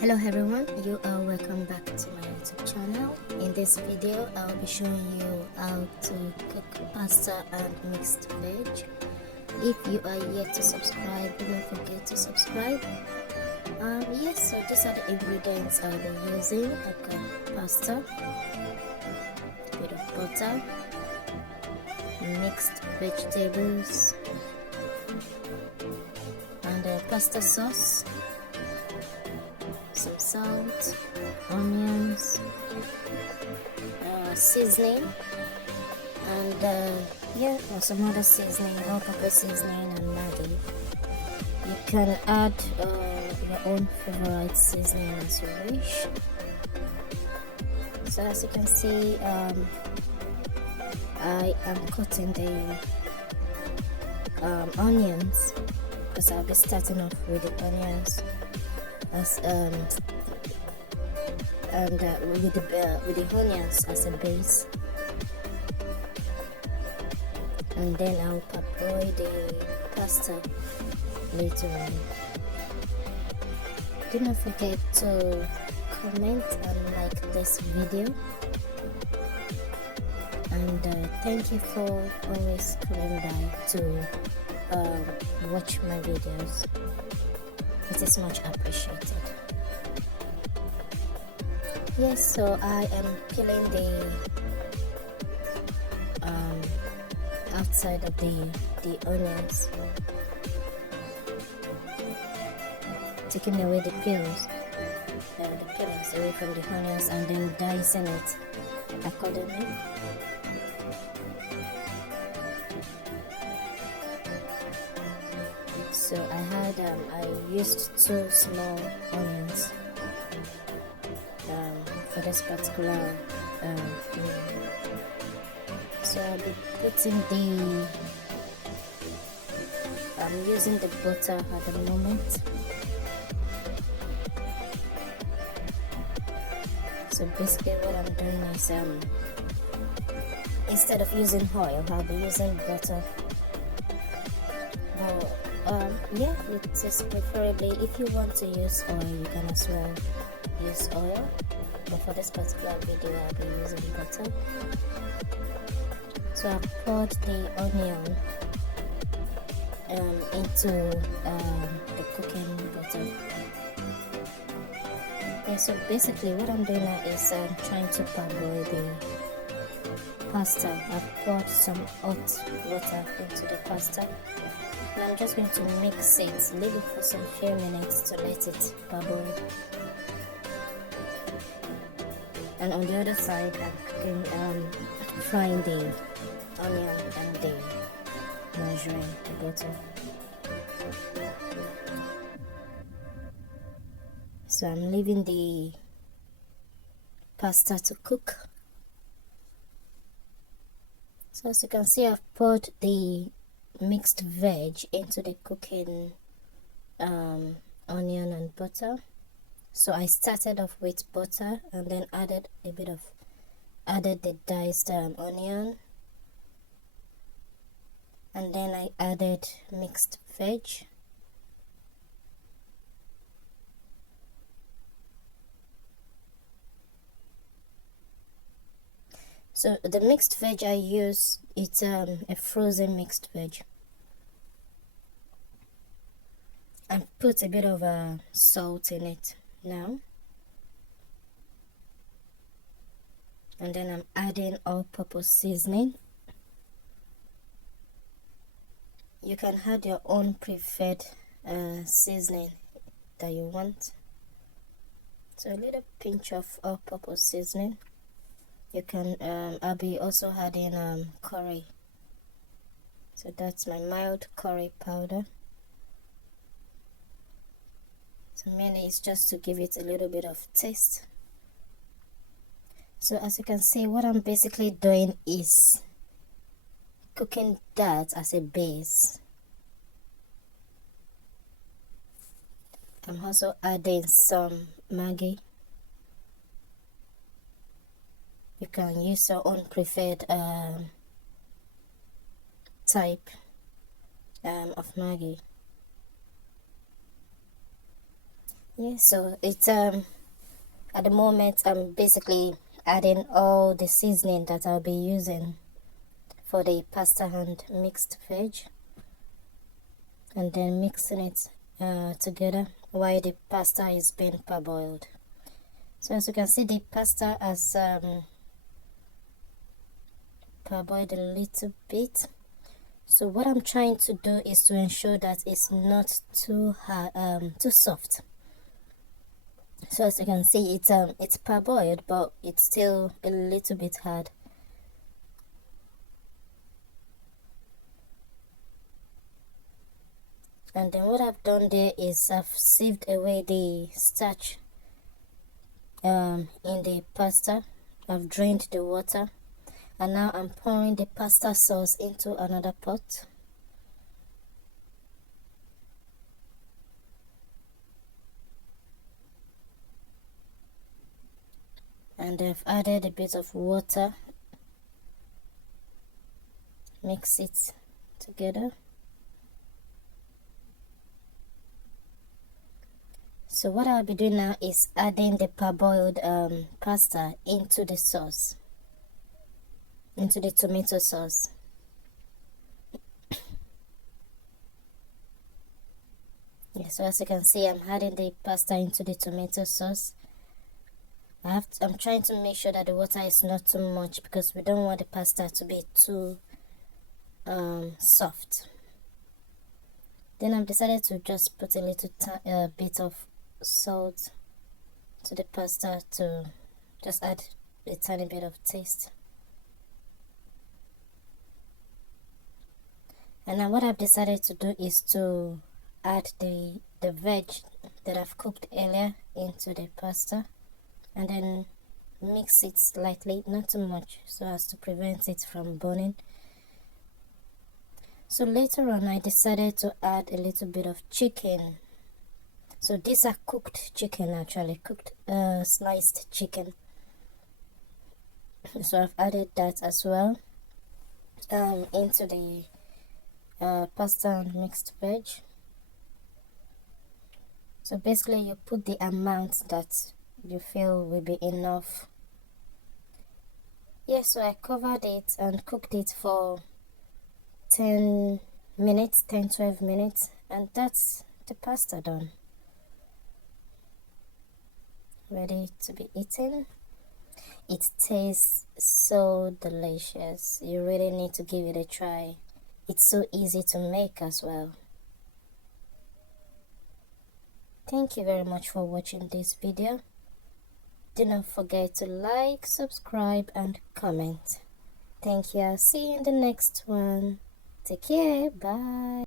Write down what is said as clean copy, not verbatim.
Hello everyone, you are welcome back to my YouTube channel. In this video I'll be showing you how to cook pasta and mixed veg. If you are yet to subscribe, don't forget to subscribe. Yes, so these are the ingredients I'll be using. I've got pasta, a bit of butter, mixed vegetables, and pasta sauce, some salt, onions, seasoning, and some other seasoning, all-purpose seasoning, and Maggi. You can add your own favorite seasoning as you wish. So as you can see, I am cutting the onions because I'll be starting off with the onions as with the onions as a base, and then I'll parboil the pasta later on. Do not forget to comment and like this video, and thank you for always coming by to watch my videos. It is much appreciated. Yes, so I am peeling the outside of the onions, taking away the peels away from the onions, and then dicing it accordingly. So I used 2 small onions for this particular meal. So I'll be putting I'm using the butter at the moment. So basically what I'm doing is instead of using oil, I'll be using butter. Yeah, it is preferably, if you want to use oil, you can as well use oil, but for this particular video I'll be using butter. So I poured the onion into the cooking butter. Yeah, so basically what I'm doing now is trying to parboil the pasta. I've poured some hot water into the pasta, and I'm just going to mix it, leave it for some few minutes to let it parboil. And on the other side I'm cooking, frying the onion and the margarine, the butter. So I'm leaving the pasta to cook. So as you can see, I've poured the mixed veg into the cooking onion and butter. So I started off with butter and then added the diced onion, and then I added mixed veg. So the mixed veg I use, it's a frozen mixed veg. I put a bit of salt in it now, and then I'm adding all-purpose seasoning. You can add your own preferred seasoning that you want. So a little pinch of all-purpose seasoning. You can I'll be also adding curry. So that's my mild curry powder. So mainly it's just to give it a little bit of taste. So as you can see, what I'm basically doing is cooking that as a base. I'm also adding some Maggi. You can use your own preferred type of Maggi. Yeah, so it's at the moment I'm basically adding all the seasoning that I'll be using for the pasta and mixed veg, and then mixing it together while the pasta is being parboiled. So as you can see, the pasta has parboiled a little bit. So what I'm trying to do is to ensure that it's not too hard, too soft. So as you can see, it's parboiled, but it's still a little bit hard. And then what I've done there is I've sieved away the starch in the pasta. I've drained the water, and now I'm pouring the pasta sauce into another pot. And I've added a bit of water. Mix it together. So what I'll be doing now is adding the parboiled pasta into the sauce, into the tomato sauce. Yeah, so as you can see, I'm adding the pasta into the tomato sauce. I'm trying to make sure that the water is not too much, because we don't want the pasta to be too soft. Then I've decided to just put a little bit of salt to the pasta to just add a tiny bit of taste. And now what I've decided to do is to add the veg that I've cooked earlier into the pasta, and then mix it slightly, not too much, so as to prevent it from burning. So later on I decided to add a little bit of chicken. So these are cooked chicken, actually cooked sliced chicken. So I've added that as well into the pasta and mixed veg. So basically you put the amount that you feel will be enough. Yeah, so I covered it and cooked it for 10 minutes, 10-12 minutes, and that's the pasta done, ready to be eaten. It tastes so delicious. You really need to give it a try. It's so easy to make as well. Thank you very much for watching this video. Do not forget to like, subscribe, and comment. Thank you. I'll see you in the next one. Take care. Bye.